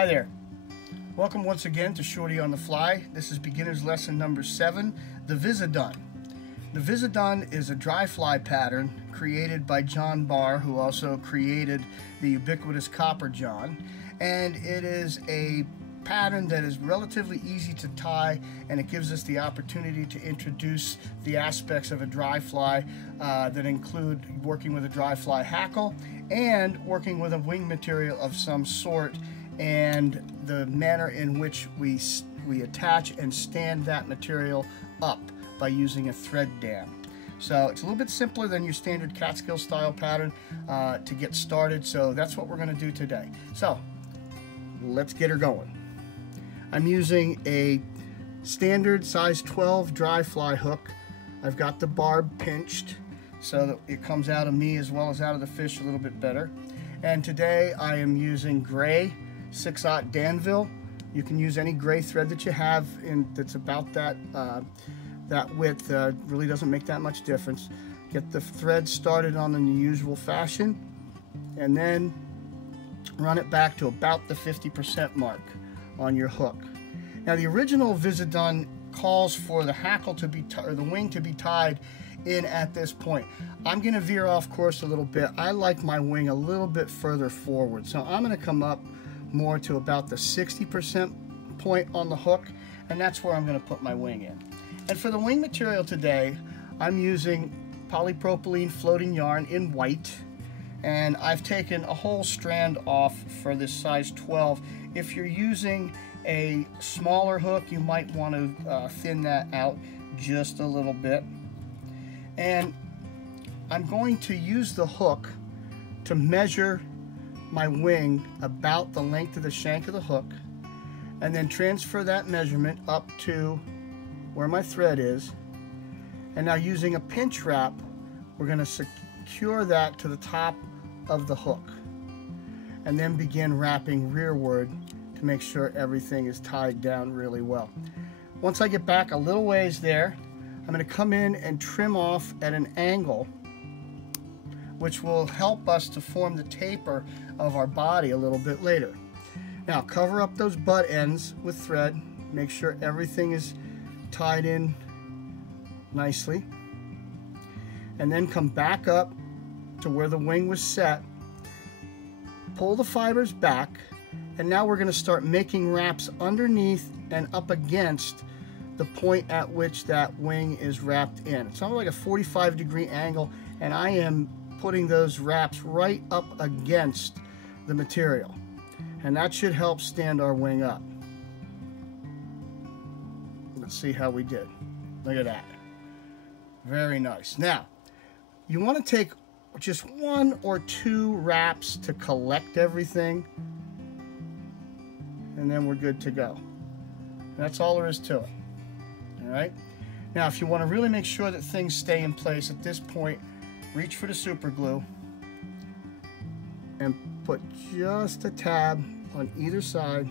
Hi there. Welcome once again to Shorty on the Fly. This is beginner's lesson number 7, the Vis-A-Dun. The Vis-A-Dun is a dry fly pattern created by John Barr, who also created the ubiquitous Copper John. And it is a pattern that is relatively easy to tie, and it gives us the opportunity to introduce the aspects of a dry fly that include working with a dry fly hackle and working with a wing material of some sort, and the manner in which we attach and stand that material up by using a thread dam. So it's a little bit simpler than your standard Catskill style pattern to get started, so that's what we're going to do today. So let's get her going. I'm using a standard size 12 dry fly hook. I've got the barb pinched so that it comes out of me as well as out of the fish a little bit better. And today I am using gray 6/0 Danville. You can use any gray thread that you have that's about that width. Really doesn't make that much difference. Get the thread started on in the usual fashion and then run it back to about the 50% mark on your hook. Now the original Vis-A-Dun calls for the hackle to be or the wing to be tied in at this point. I'm going to veer off course a little bit. I like my wing a little bit further forward, so I'm going to come up more to about the 60% point on the hook, and that's where I'm going to put my wing in. And for the wing material today, I'm using polypropylene floating yarn in white, and I've taken a whole strand off for this size 12. If you're using a smaller hook, you might want to thin that out just a little bit. And I'm going to use the hook to measure my wing about the length of the shank of the hook, and then transfer that measurement up to where my thread is. And now using a pinch wrap, we're going to secure that to the top of the hook and then begin wrapping rearward to make sure everything is tied down really well. Once I get back a little ways there, I'm going to come in and trim off at an angle, which will help us to form the taper of our body a little bit later. Now cover up those butt ends with thread, make sure everything is tied in nicely, and then come back up to where the wing was set, pull the fibers back, and now we're going to start making wraps underneath and up against the point at which that wing is wrapped in. It's almost like a 45-degree angle, and I am putting those wraps right up against the material, and that should help stand our wing up. Let's see how we did. Look at that. Very nice. Now you want to take just 1 or 2 wraps to collect everything, and then we're good to go. That's all there is to it. All right, now if you want to really make sure that things stay in place at this point, reach for the super glue and put just a tab on either side,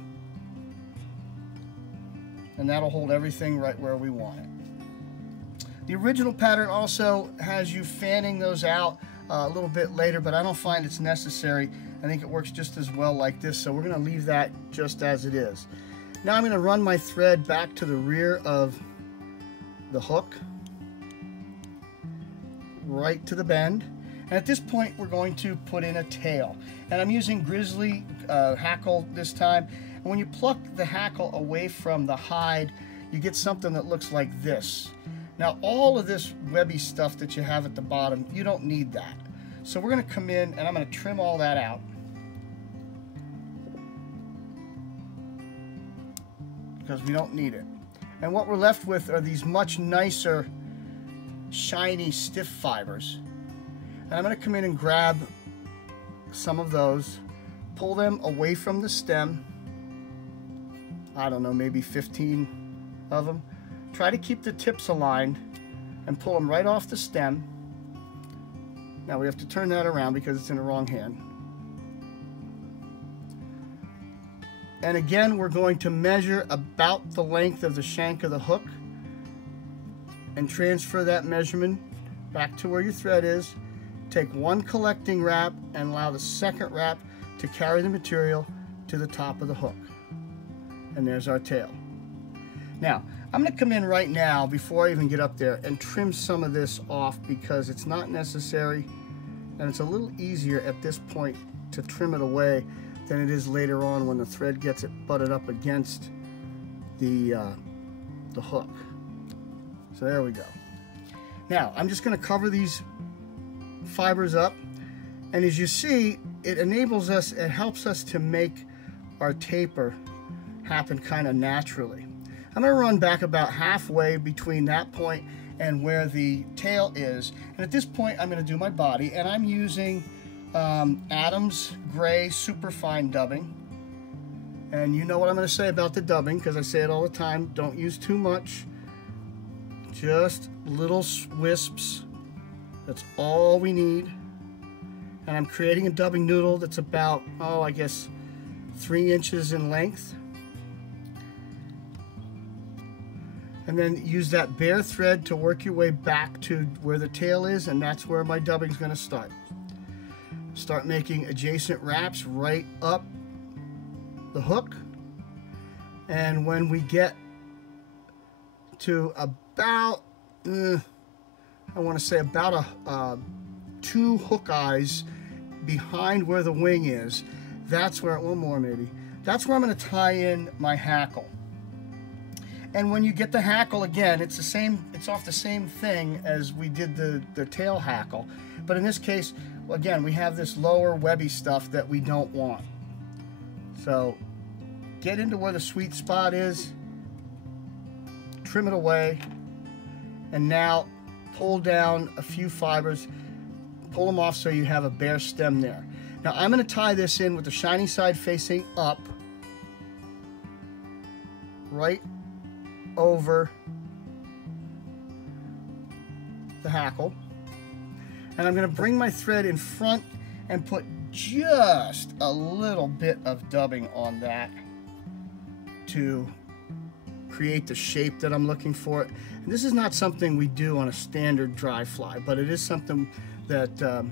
and that'll hold everything right where we want it. The original pattern also has you fanning those out a little bit later, but I don't find it's necessary. I think it works just as well like this, so we're going to leave that just as it is. Now I'm going to run my thread back to the rear of the hook, right to the bend, and at this point we're going to put in a tail, and I'm using grizzly hackle this time. And when you pluck the hackle away from the hide, you get something that looks like this. Now all of this webby stuff that you have at the bottom, you don't need that, so we're going to come in and I'm going to trim all that out because we don't need it. And what we're left with are these much nicer shiny stiff fibers, and I'm going to come in and grab some of those, pull them away from the stem. I don't know, maybe 15 of them. Try to keep the tips aligned and pull them right off the stem. Now we have to turn that around because it's in the wrong hand. And again, we're going to measure about the length of the shank of the hook and transfer that measurement back to where your thread is. Take one collecting wrap and allow the second wrap to carry the material to the top of the hook. And there's our tail. Now, I'm going to come in right now, before I even get up there, and trim some of this off because it's not necessary, and it's a little easier at this point to trim it away than it is later on when the thread gets it butted up against the hook. So there we go. Now, I'm just going to cover these fibers up, and as you see, it enables us, it helps us to make our taper happen kind of naturally. I'm going to run back about halfway between that point and where the tail is, and at this point I'm going to do my body, and I'm using Adams Gray Superfine dubbing. And you know what I'm going to say about the dubbing, because I say it all the time. Don't use too much, just little wisps. That's all we need. And I'm creating a dubbing noodle that's about, oh, I guess 3 inches in length. And then use that bare thread to work your way back to where the tail is, and that's where my dubbing is going to start. Start making adjacent wraps right up the hook, and when we get to about, I want to say about 2 hook eyes behind where the wing is, that's where, one more maybe, that's where I'm going to tie in my hackle. And when you get the hackle, again, it's the same, it's off the same thing as we did the tail hackle. But in this case, again, we have this lower webby stuff that we don't want. So get into where the sweet spot is, trim it away, and now pull down a few fibers, pull them off so you have a bare stem there. Now I'm going to tie this in with the shiny side facing up, right over the hackle, and I'm going to bring my thread in front and put just a little bit of dubbing on that to create the shape that I'm looking for. And this is not something we do on a standard dry fly, but it is something that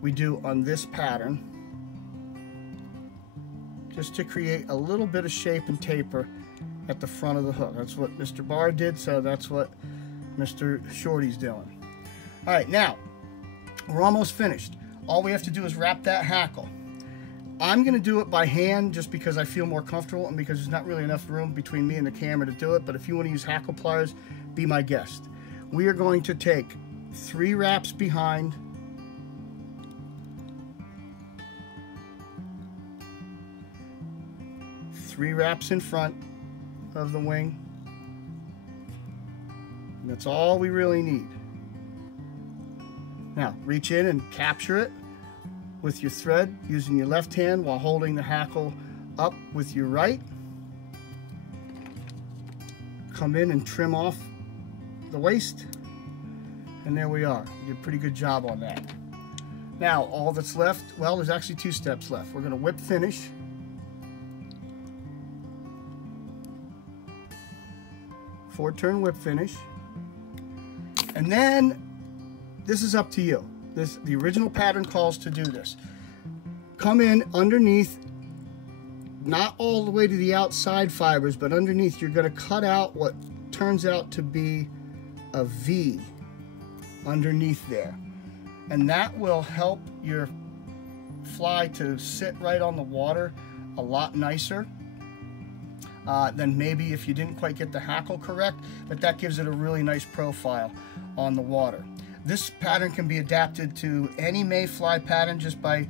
we do on this pattern, just to create a little bit of shape and taper at the front of the hook. That's what Mr. Barr did, so that's what Mr. Shorty's doing. All right, now we're almost finished. All we have to do is wrap that hackle. I'm going to do it by hand just because I feel more comfortable and because there's not really enough room between me and the camera to do it, but if you want to use hackle pliers, be my guest. We are going to take 3 wraps behind, 3 wraps in front of the wing. And that's all we really need. Now reach in and capture it with your thread using your left hand while holding the hackle up with your right. Come in and trim off the waist, and there we are. You did a pretty good job on that. Now all that's left, well, there's actually 2 steps left. We're going to whip finish. Forward-turn whip finish, and then this is up to you. The original pattern calls to do this. Come in underneath, not all the way to the outside fibers, but underneath you're going to cut out what turns out to be a V underneath there, and that will help your fly to sit right on the water a lot nicer than maybe if you didn't quite get the hackle correct, but that gives it a really nice profile on the water. This pattern can be adapted to any mayfly pattern just by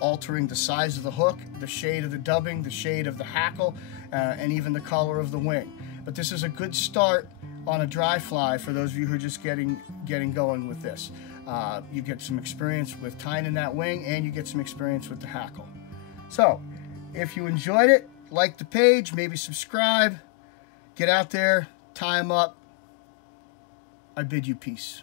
altering the size of the hook, the shade of the dubbing, the shade of the hackle, and even the color of the wing. But this is a good start on a dry fly for those of you who are just getting going with this. You get some experience with tying in that wing, and you get some experience with the hackle. So if you enjoyed it, like the page, maybe subscribe, get out there, tie them up. I bid you peace.